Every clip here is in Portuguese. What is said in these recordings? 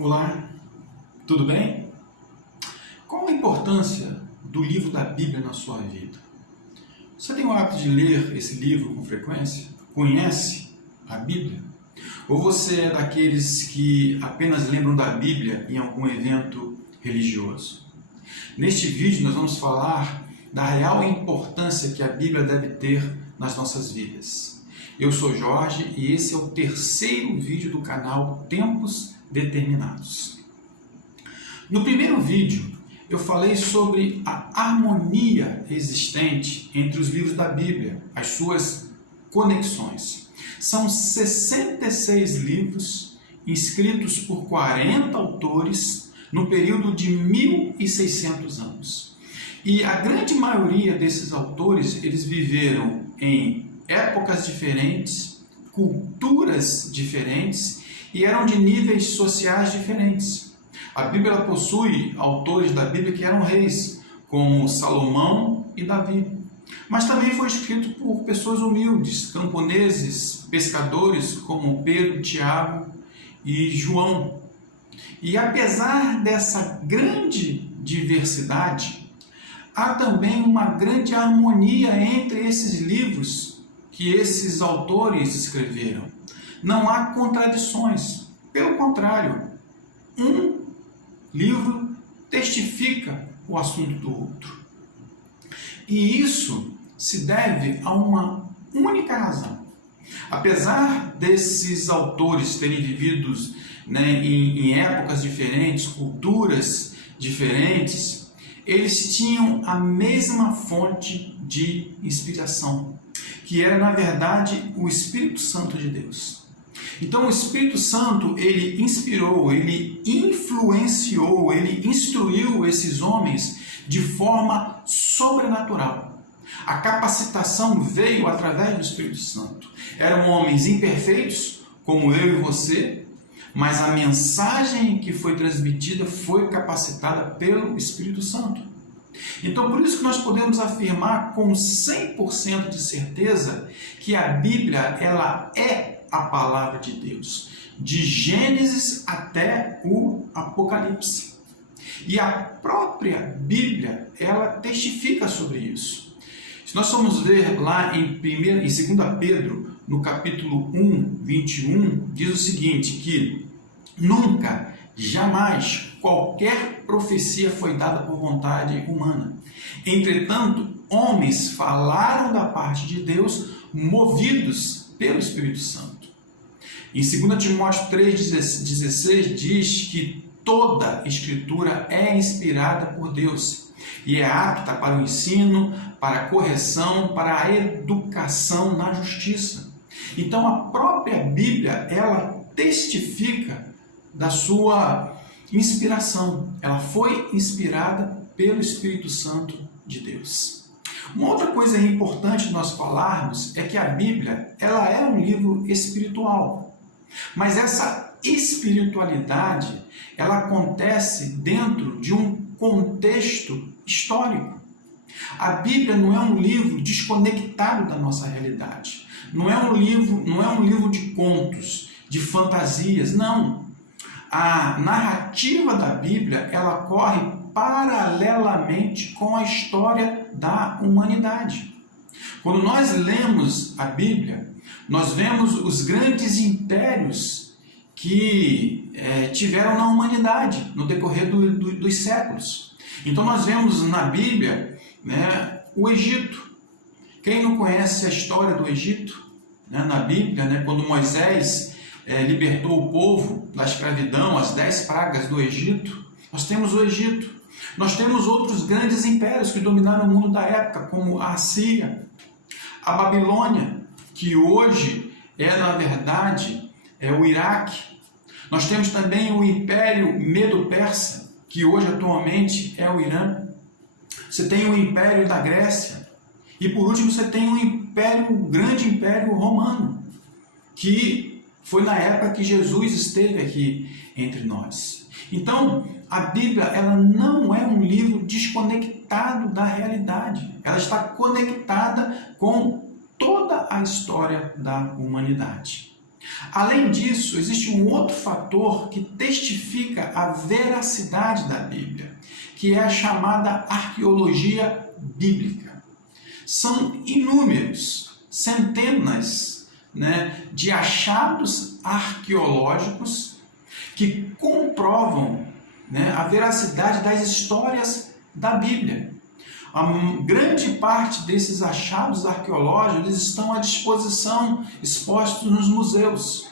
Olá, tudo bem? Qual a importância do livro da Bíblia na sua vida? Você tem o hábito de ler esse livro com frequência? Conhece a Bíblia? Ou você é daqueles que apenas lembram da Bíblia em algum evento religioso? Neste vídeo nós vamos falar da real importância que a Bíblia deve ter nas nossas vidas. Eu sou Jorge e esse é o terceiro vídeo do canal Tempos Determinados. No primeiro vídeo eu falei sobre a harmonia existente entre os livros da Bíblia, as suas conexões. São 66 livros escritos por 40 autores no período de 1600 anos. E a grande maioria desses autores, eles viveram em épocas diferentes, culturas diferentes e eram de níveis sociais diferentes. A Bíblia possui autores da Bíblia que eram reis, como Salomão e Davi. Mas também foi escrito por pessoas humildes, camponeses, pescadores, como Pedro, Tiago e João. E apesar dessa grande diversidade, há também uma grande harmonia entre esses livros que esses autores escreveram. Não há contradições, pelo contrário, um livro testifica o assunto do outro. E isso se deve a uma única razão. Apesar desses autores terem vivido em épocas diferentes, culturas diferentes, eles tinham a mesma fonte de inspiração, que era, na verdade, o Espírito Santo de Deus. Então, o Espírito Santo, ele inspirou, ele influenciou, ele instruiu esses homens de forma sobrenatural. A capacitação veio através do Espírito Santo. Eram homens imperfeitos, como eu e você, mas a mensagem que foi transmitida foi capacitada pelo Espírito Santo. Então, por isso que nós podemos afirmar com 100% de certeza que a Bíblia, ela é a palavra de Deus, de Gênesis até o Apocalipse. E a própria Bíblia, ela testifica sobre isso. Se nós formos ver lá em 2 Pedro, no capítulo 1, 21, diz o seguinte, que nunca, jamais, qualquer profecia foi dada por vontade humana. Entretanto, homens falaram da parte de Deus, movidos pelo Espírito Santo. Em 2 Timóteo 3,16 diz que toda Escritura é inspirada por Deus e é apta para o ensino, para a correção, para a educação na justiça. Então, a própria Bíblia, ela testifica da sua inspiração. Ela foi inspirada pelo Espírito Santo de Deus. Uma outra coisa importante nós falarmos é que a Bíblia, ela é um livro espiritual. Mas essa espiritualidade, ela acontece dentro de um contexto histórico. A Bíblia não é um livro desconectado da nossa realidade. Não é um livro de contos, de fantasias, não. A narrativa da Bíblia, ela corre paralelamente com a história da humanidade. Quando nós lemos a Bíblia, nós vemos os grandes impérios que tiveram na humanidade no decorrer dos séculos. Então nós vemos na Bíblia o Egito. Quem não conhece a história do Egito? Na Bíblia, quando Moisés libertou o povo da escravidão, as 10 pragas do Egito, nós temos o Egito. Nós temos outros grandes impérios que dominaram o mundo da época, como a Assíria, a Babilônia, que hoje na verdade, o Iraque. Nós temos também o Império Medo-Persa, que hoje atualmente é o Irã. Você tem o Império da Grécia. E por último você tem o grande Império Romano, que foi na época que Jesus esteve aqui entre nós. Então, a Bíblia, ela não é um livro desconectado da realidade. Ela está conectada com toda a história da humanidade. Além disso, existe um outro fator que testifica a veracidade da Bíblia, que é a chamada arqueologia bíblica. São inúmeros, centenas, de achados arqueológicos que comprovam, a veracidade das histórias da Bíblia. A grande parte desses achados arqueológicos estão à disposição, expostos nos museus.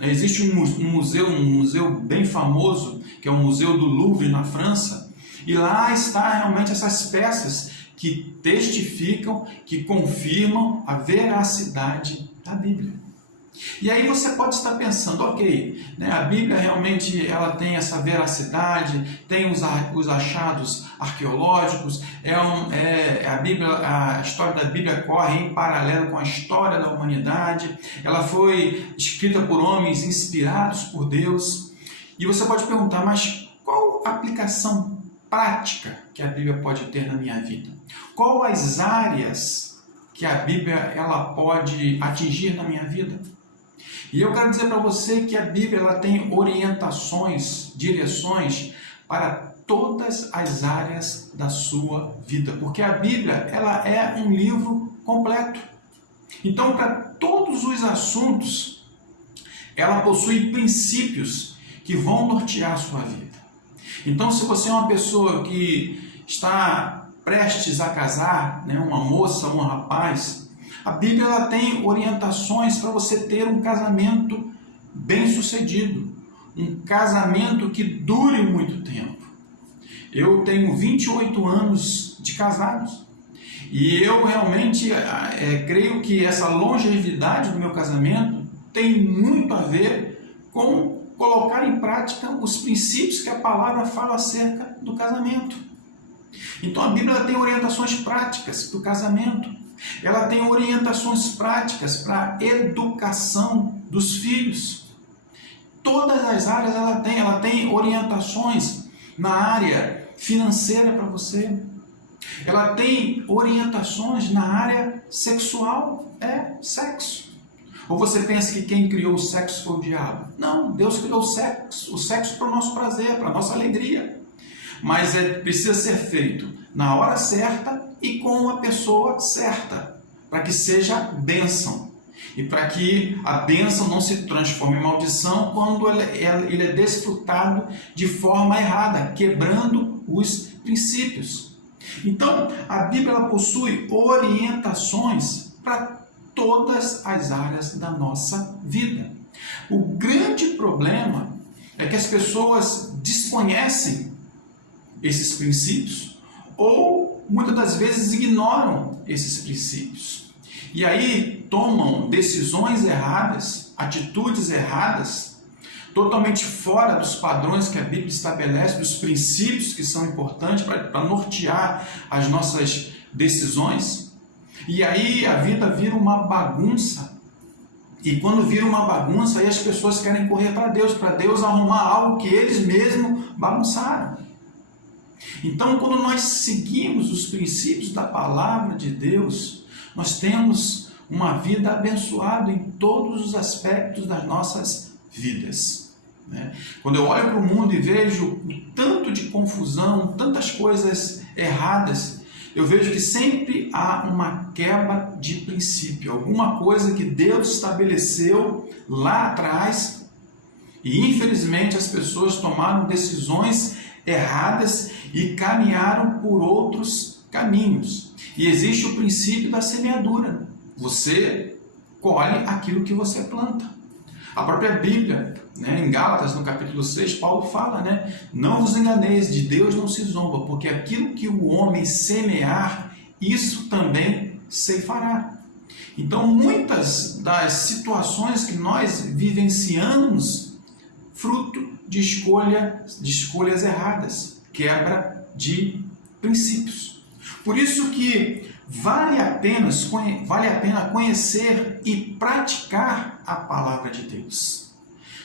Existe um museu bem famoso, que é o Museu do Louvre, na França, e lá está realmente essas peças que testificam, que confirmam a veracidade da Bíblia. E aí você pode estar pensando, ok, a Bíblia realmente ela tem essa veracidade, tem os achados arqueológicos, a história da Bíblia corre em paralelo com a história da humanidade, ela foi escrita por homens inspirados por Deus. E você pode perguntar, mas qual a aplicação prática que a Bíblia pode ter na minha vida? Qual as áreas que a Bíblia ela pode atingir na minha vida? E eu quero dizer para você que a Bíblia ela tem orientações, direções para todas as áreas da sua vida, porque a Bíblia ela é um livro completo. Então, para todos os assuntos, ela possui princípios que vão nortear a sua vida. Então, se você é uma pessoa que está prestes a casar, uma moça ou um rapaz, a Bíblia ela tem orientações para você ter um casamento bem-sucedido, um casamento que dure muito tempo. Eu tenho 28 anos de casados e eu realmente creio que essa longevidade do meu casamento tem muito a ver com colocar em prática os princípios que a palavra fala acerca do casamento. Então a Bíblia tem orientações práticas para o casamento. Ela tem orientações práticas para a educação dos filhos. Todas as áreas ela tem orientações na área financeira para você. Ela tem orientações na área sexual, sexo. Ou você pensa que quem criou o sexo foi o diabo? Não, Deus criou o sexo para o nosso prazer, para a nossa alegria. Mas precisa ser feito na hora certa e com a pessoa certa, para que seja bênção. E para que a bênção não se transforme em maldição quando ele é desfrutado de forma errada, quebrando os princípios. Então, a Bíblia ela possui orientações para todas as áreas da nossa vida. O grande problema é que as pessoas desconhecem esses princípios ou muitas das vezes ignoram esses princípios. E aí tomam decisões erradas, atitudes erradas, totalmente fora dos padrões que a Bíblia estabelece, dos princípios que são importantes para nortear as nossas decisões. E aí a vida vira uma bagunça. E quando vira uma bagunça, aí as pessoas querem correr para Deus arrumar algo que eles mesmos bagunçaram. Então, quando nós seguimos os princípios da palavra de Deus, nós temos uma vida abençoada em todos os aspectos das nossas vidas. Quando eu olho para o mundo e vejo o tanto de confusão, tantas coisas erradas, eu vejo que sempre há uma quebra de princípio, alguma coisa que Deus estabeleceu lá atrás e infelizmente as pessoas tomaram decisões erradas e caminharam por outros caminhos. E existe o princípio da semeadura. Você colhe aquilo que você planta. A própria Bíblia, em Gálatas, no capítulo 6, Paulo fala, não vos enganeis, de Deus não se zomba, porque aquilo que o homem semear, isso também ceifará. Então, muitas das situações que nós vivenciamos, fruto de escolhas erradas, quebra de princípios. Por isso que vale a pena conhecer e praticar a palavra de Deus.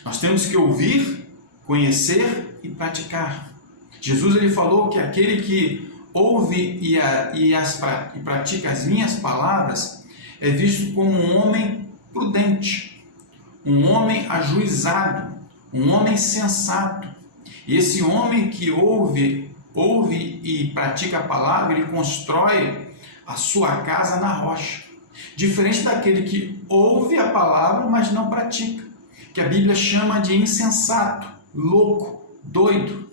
Nós temos que ouvir, conhecer e praticar. Jesus ele falou que aquele que ouve e pratica as minhas palavras é visto como um homem prudente. um homem ajuizado, um homem sensato. E esse homem que ouve e pratica a palavra, ele constrói a sua casa na rocha. Diferente daquele que ouve a palavra, mas não pratica, que a Bíblia chama de insensato, louco, doido,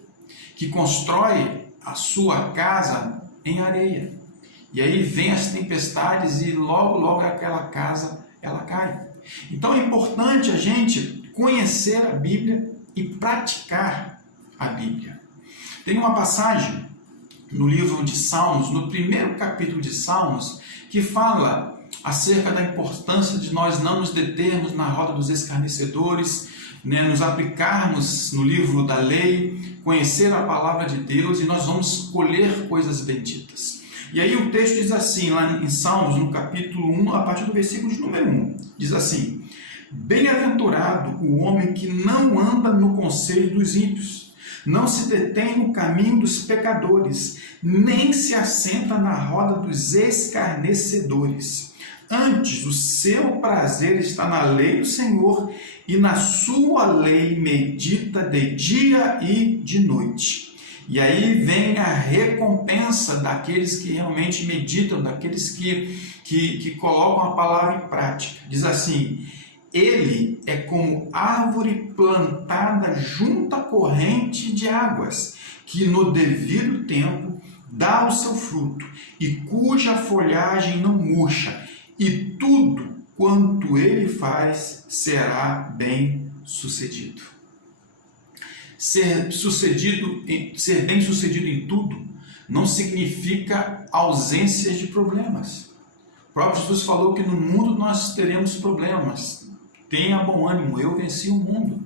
que constrói a sua casa em areia. E aí vem as tempestades e logo aquela casa ela cai. Então é importante a gente conhecer a Bíblia e praticar a Bíblia. Tem uma passagem no livro de Salmos, no primeiro capítulo de Salmos, que fala acerca da importância de nós não nos determos na roda dos escarnecedores, né, nos aplicarmos no livro da lei, conhecer a palavra de Deus, e nós vamos colher coisas benditas. E aí o texto diz assim, lá em Salmos, no capítulo 1, a partir do versículo de número 1, diz assim: Bem-aventurado o homem que não anda no conselho dos ímpios, não se detém no caminho dos pecadores, nem se assenta na roda dos escarnecedores. Antes, o seu prazer está na lei do Senhor, e na sua lei medita de dia e de noite. E aí vem a recompensa daqueles que realmente meditam, daqueles que colocam a palavra em prática. Diz assim: ele é como árvore plantada junto à corrente de águas, que no devido tempo dá o seu fruto, e cuja folhagem não murcha, e tudo quanto ele faz será bem sucedido. Ser bem sucedido em tudo não significa ausência de problemas. O próprio Jesus falou que no mundo nós teremos problemas. Tenha bom ânimo, eu venci o mundo.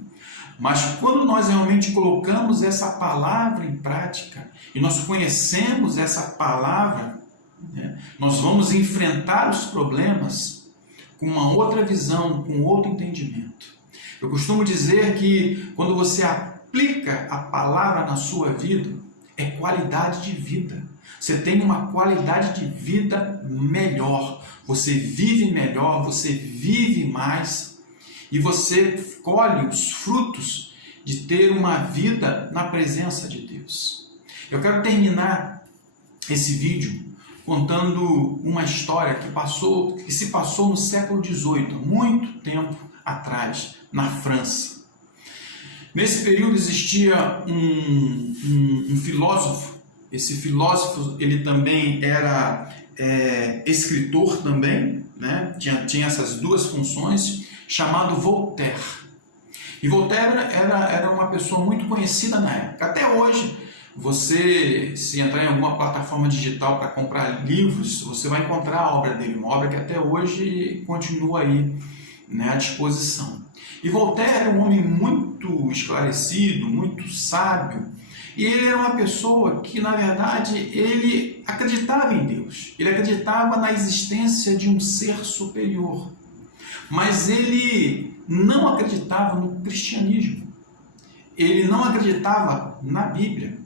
Mas quando nós realmente colocamos essa palavra em prática e nós conhecemos essa palavra, né, nós vamos enfrentar os problemas com uma outra visão, com outro entendimento. Eu costumo dizer que quando você aplica a palavra na sua vida, é qualidade de vida. Você tem uma qualidade de vida melhor. Você vive melhor, você vive mais e você colhe os frutos de ter uma vida na presença de Deus. Eu quero terminar esse vídeo contando uma história que se passou no século XVIII, muito tempo atrás, na França. Nesse período existia um filósofo. Esse filósofo ele também era escritor também, né? Tinha essas duas funções, chamado Voltaire. E Voltaire era uma pessoa muito conhecida na época. Até hoje, você, se entrar em alguma plataforma digital para comprar livros, você vai encontrar a obra dele, uma obra que até hoje continua aí, né, à disposição. E Voltaire era um homem muito esclarecido, muito sábio, e ele era uma pessoa que, na verdade, ele acreditava em Deus, ele acreditava na existência de um ser superior, mas ele não acreditava no cristianismo, ele não acreditava na Bíblia.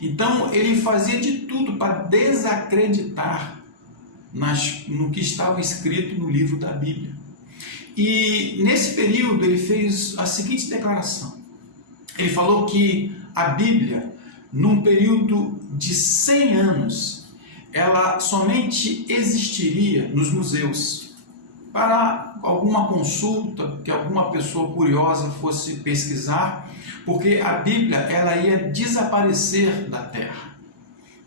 Então ele fazia de tudo para desacreditar no que estava escrito no livro da Bíblia. E nesse período ele fez a seguinte declaração. Ele falou que a Bíblia, num período de 100 anos, ela somente existiria nos museus para alguma consulta, que alguma pessoa curiosa fosse pesquisar, porque a Bíblia ela ia desaparecer da Terra,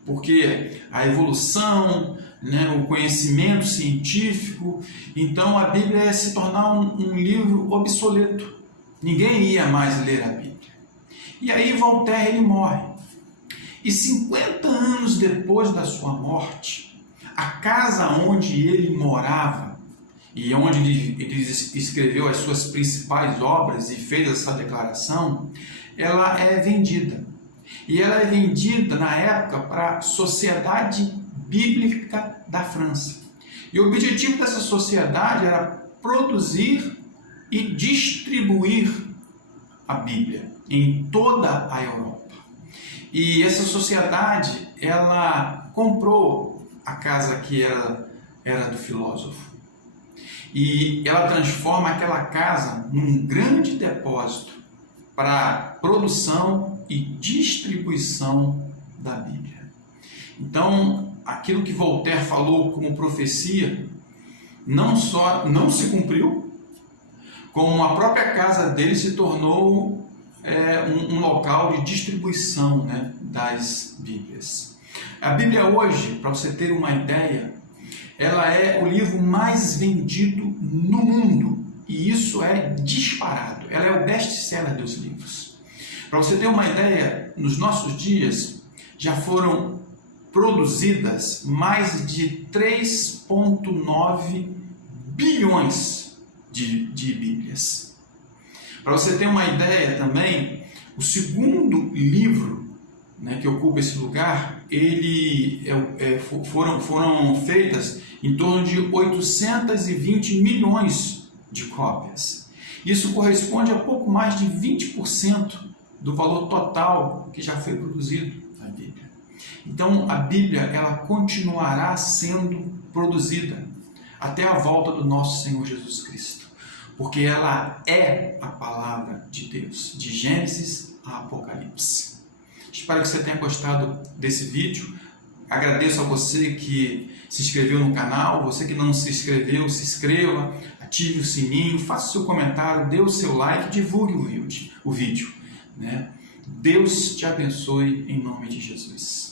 porque a evolução, né, o conhecimento científico, então a Bíblia ia se tornar um livro obsoleto, ninguém ia mais ler a Bíblia. E aí Voltaire ele morre, e 50 anos depois da sua morte, a casa onde ele morava e onde ele escreveu as suas principais obras e fez essa declaração, ela é vendida. E ela é vendida na época para a Sociedade Bíblica da França. E o objetivo dessa sociedade era produzir e distribuir a Bíblia em toda a Europa. E essa sociedade, ela comprou a casa que era do filósofo. e ela transforma aquela casa num grande depósito para produção e distribuição da Bíblia. Então, aquilo que Voltaire falou como profecia não só não se cumpriu, como a própria casa dele se tornou um local de distribuição, né, das Bíblias. A Bíblia hoje, para você ter uma ideia, ela é o livro mais vendido no mundo, e isso é disparado. Ela é o best-seller dos livros. Para você ter uma ideia, nos nossos dias já foram produzidas mais de 3,9 bilhões de Bíblias. Para você ter uma ideia também, o segundo livro, né, que ocupa esse lugar, foram feitas em torno de 820 milhões de cópias. Isso corresponde a pouco mais de 20% do valor total que já foi produzido na Bíblia. Então, a Bíblia ela continuará sendo produzida até a volta do nosso Senhor Jesus Cristo, porque ela é a palavra de Deus, de Gênesis a Apocalipse. Espero que você tenha gostado desse vídeo. Agradeço a você que se inscreveu no canal, você que não se inscreveu, se inscreva, ative o sininho, faça o seu comentário, dê o seu like, divulgue o vídeo, né? Deus te abençoe em nome de Jesus.